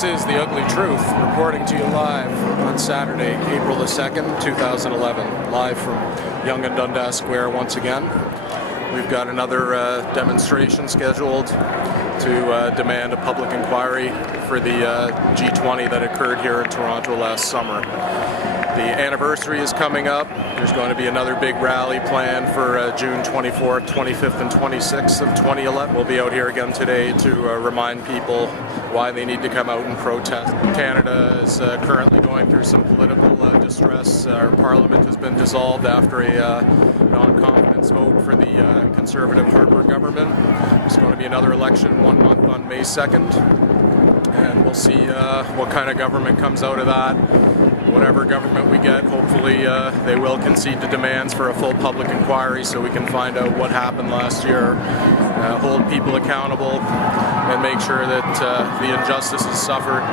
This is The Ugly Truth, reporting to you live on Saturday, April the 2nd, 2011, live from Yonge and Dundas Square once again. We've got another demonstration scheduled to demand a public inquiry for the G20 that occurred here in Toronto last summer. The anniversary is coming up. There's going to be another big rally planned for June 24th, 25th, and 26th of 2011. We'll be out here again today to remind people why they need to come out and protest. Canada is currently going through some political distress. Our parliament has been dissolved after a non-confidence vote for the Conservative Harper government. There's going to be another election 1 month on May 2nd, and we'll see what kind of government comes out of that. Whatever government we get, hopefully they will concede to demands for a full public inquiry so we can find out what happened last year, hold people accountable, and make sure that the injustices suffered,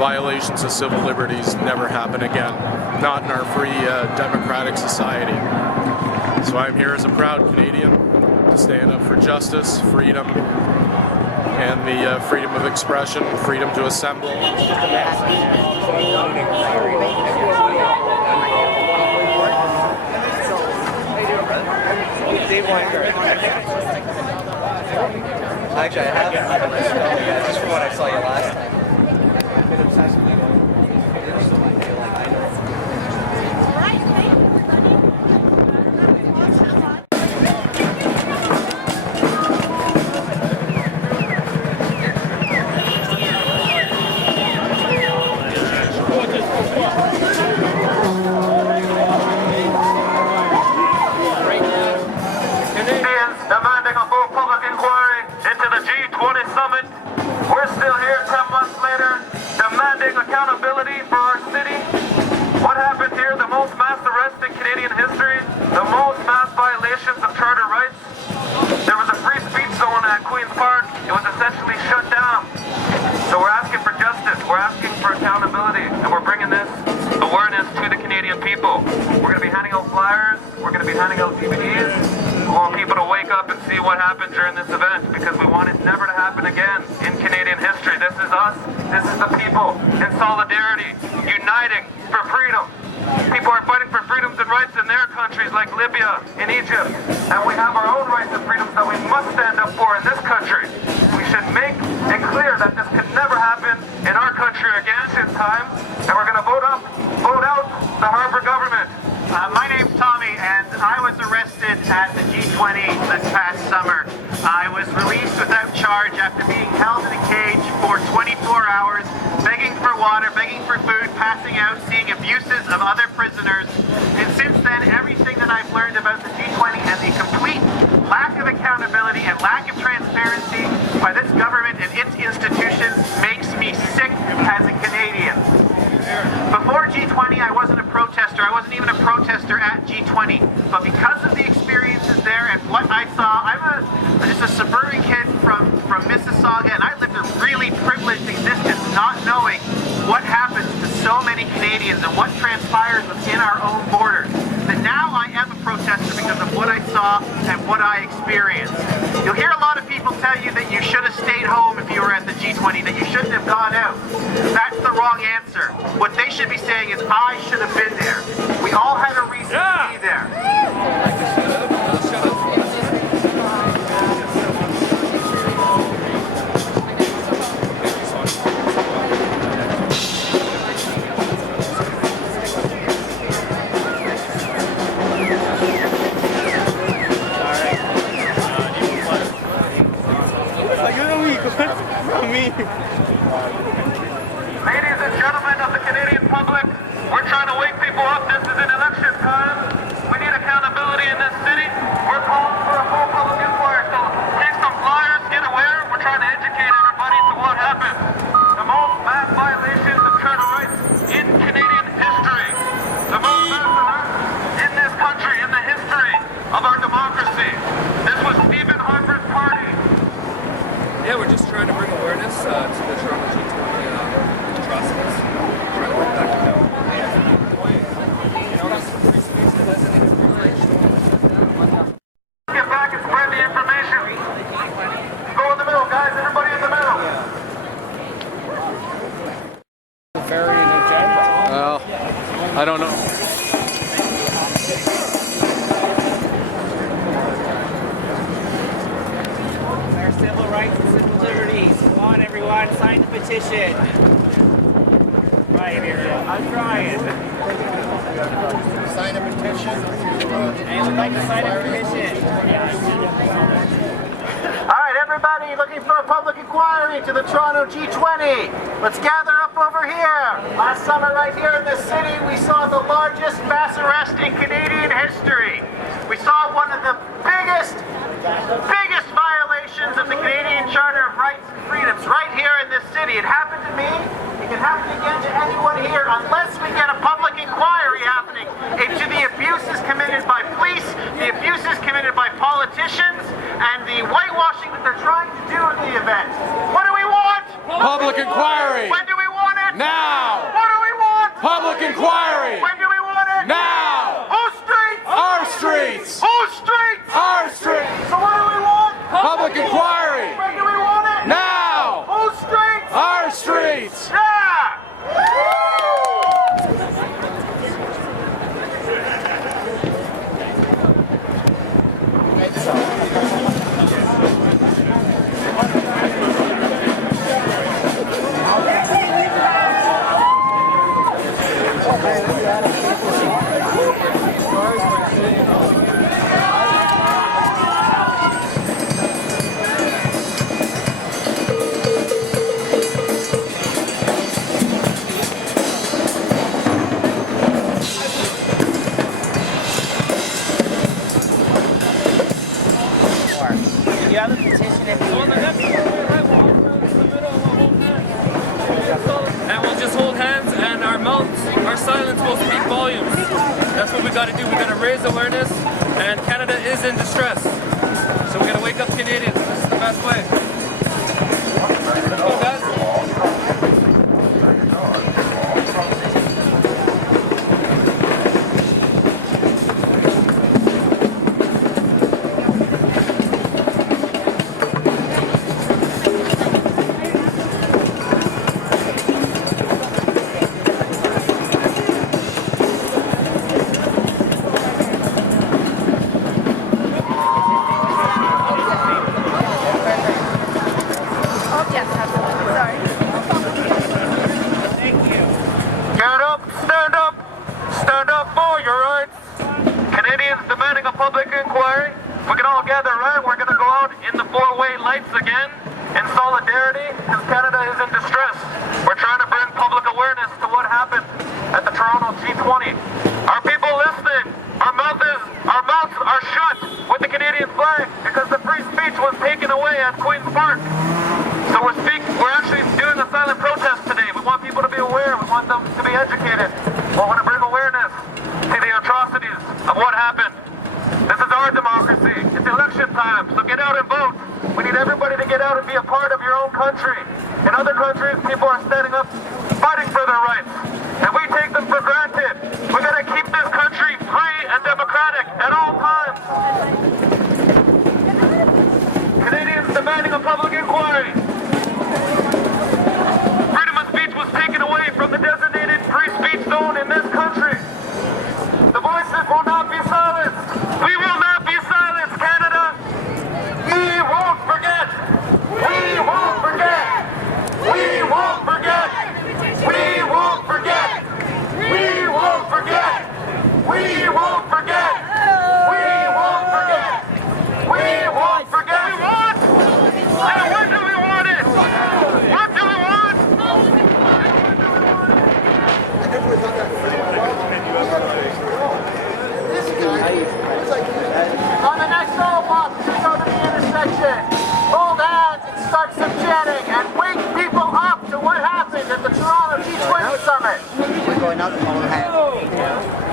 violations of civil liberties never happen again, not in our free democratic society. So I'm here as a proud Canadian to stand up for justice, freedom, and the freedom of expression, freedom to assemble. Actually, I have just from what I saw you last time. Demanding a full public inquiry into the G20 summit. We're still here 10 months later, demanding accountability for our city. What happened here? The most mass arrests in Canadian history, the most mass violations of charter rights. There was a free speech zone at Queen's Park. It was essentially shut down. So we're asking for justice, we're asking for accountability, and we're bringing this awareness to the Canadian people. We're going to be handing out flyers, we're going to be handing out DVDs. We want people to wake up and see what happened during this event, because we want it never to happen again in Canadian history. This is us, this is the people in solidarity, uniting for freedom. People are fighting for freedoms and rights in their countries like Libya, in Egypt, and we have our own rights and freedoms that we must stand up for in this country. We should make it clear that this could never happen in our country again in time, and we're going to vote out the Harper government. My name's Tommy, and I was arrested at the G20 this past summer. I was released without charge after being held in a cage for 24 hours, begging for water, begging for food, passing out, seeing abuses of other prisoners. And since then, everything that I've learned about the G20 and the complete lack of accountability and lack of transparency by this government and its institutions makes me sick as a Canadian. Before G20, I wasn't a protester. I wasn't even a protester at G20. But because of the experiences there and what I saw, I'm just a suburban kid from Mississauga, and I lived a really privileged existence not knowing what happens to so many Canadians and what transpires within our own borders. But now I am a protester because of what I saw and what I experienced. You'll hear a lot of people tell you that you should have stayed home if you were at the G20, that you shouldn't have gone out. That's the wrong answer. What they should be saying is, I should have been there. We all had a reason to be there. Ladies and gentlemen of the Canadian public, we're trying to wake people up. This is an election time. We need accountability in this city. We're calling for a full public inquiry. So take some flyers, get aware. We're trying to educate everybody to what happened. The most mass violations of charter rights in Canadian history. The most mass arrests in this country, in the history of our democracy. This was Stephen Harper's party. Yeah, we're just trying to bring awareness to the Toronto G20 atrocities. Trying to work that down. Get back and spread the information. Go in the middle, guys. Everybody in the middle. I don't know. Our civil rights and civil liberties. Come on, everyone, sign the petition. Right here. I'm trying. Sign a petition. Hey, would like to sign a petition. All right, everybody looking for a public inquiry to the Toronto G20. Let's gather up over here. Last summer, right here in this city, we saw the largest mass arrest in Canadian history. We saw one of the biggest violations of the Canadian Charter of Rights and Freedoms right here in this city. It happened to me. It can happen again to anyone here unless we get a public inquiry happening into the abuses committed by police, the abuses committed by politicians, and the whitewashing that they're trying to do at the event. What do we want? Public inquiry! When do we want it? Now! What do we want? Public inquiry! When do we want it? Now! Whose streets? Our streets! Whose streets? Our streets! So what do we want? Public inquiry! When do we want it? Now! Whose streets? Our streets! Yeah! You have a petition if you want. And we'll just hold hands and our mouths, our silence will speak volumes. That's what we got to do. We got to raise awareness, and Canada is in distress. So we got to wake up Canadians. This is the best way. Let's go, guys. Stand up for your rights. Canadians demanding a public inquiry. We can all gather around. We're going to go out in the four-way lights again in solidarity because Canada is in distress. We're trying to bring public awareness to what happened at the Toronto G20. Are people listening? Our mouths are shut with the Canadian flag because the free speech was taken away at Queen's Park. So we're actually doing a silent protest today. We want people to be aware. We want them to be educated. We want to bring awareness to the atrocities of what happened. This is our democracy. It's election time, so get out and vote. We need everybody to get out and be a part of your own country. In other countries, people are standing up, fighting for their rights, and we take them for granted. We got to keep this country free and democratic at all times. Canadians demanding a public inquiry. Freedom of speech was taken away from the designated free speech zone in this country. The voices will not be silenced. We will not be silenced, Canada. We won't forget. We won't forget. We won't forget. We won't forget. We won't forget. We won't forget. We won't forget. We won't forget. We want. And when do we want it? What do we want? On the next roll walk, we go to the intersection. Hold hands and start some chanting and wake people up to what happened at the Toronto G20 summit. We're going out to hold hands.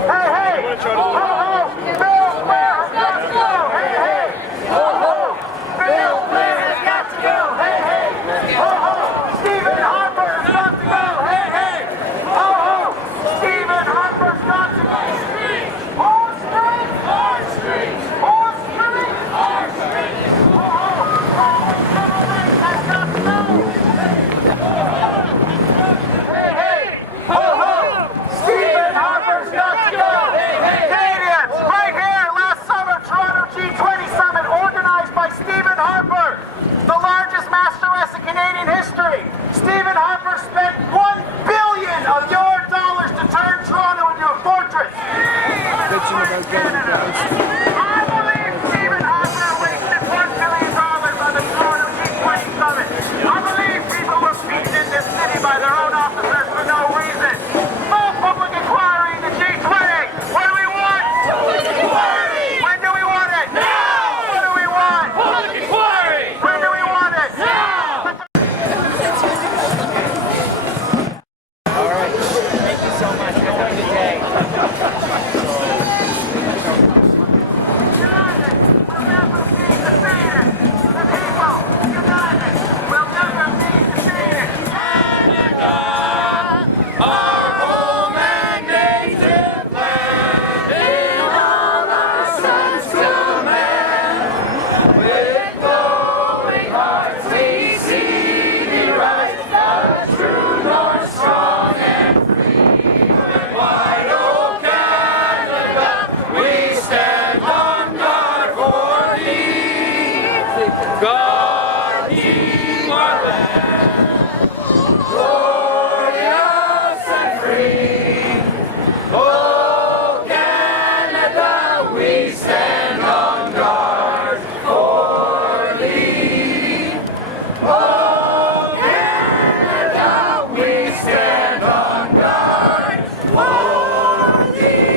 Hey, hey! Ho, ho! Bill Blair has got to go! Hey, hey! Ho, ho! Bill Blair has got to go! Hey, hey! Ho, ho! Stephen Harper has got to go! Hey, hey! Ho, ho! Stephen Harper's got to go! Whose street? Our street! Whose street? Our street! Ho, ho! history. Stephen Harper spent $1 billion of your dollars to turn Toronto into a fortress. I believe Stephen Harper wasted $1 billion on the Toronto G20 summit. I believe people were beaten in this city by their own officers for no reason. Full public inquiry in the G20. What do we want? Public inquiry. When do we want it? Now. What do we want? Public inquiry. When do we want it? Now. All right. Thank you so much. Have a good day. God keep our land glorious and free. Oh, Canada, we stand on guard for thee. Oh, Canada, we stand on guard for thee.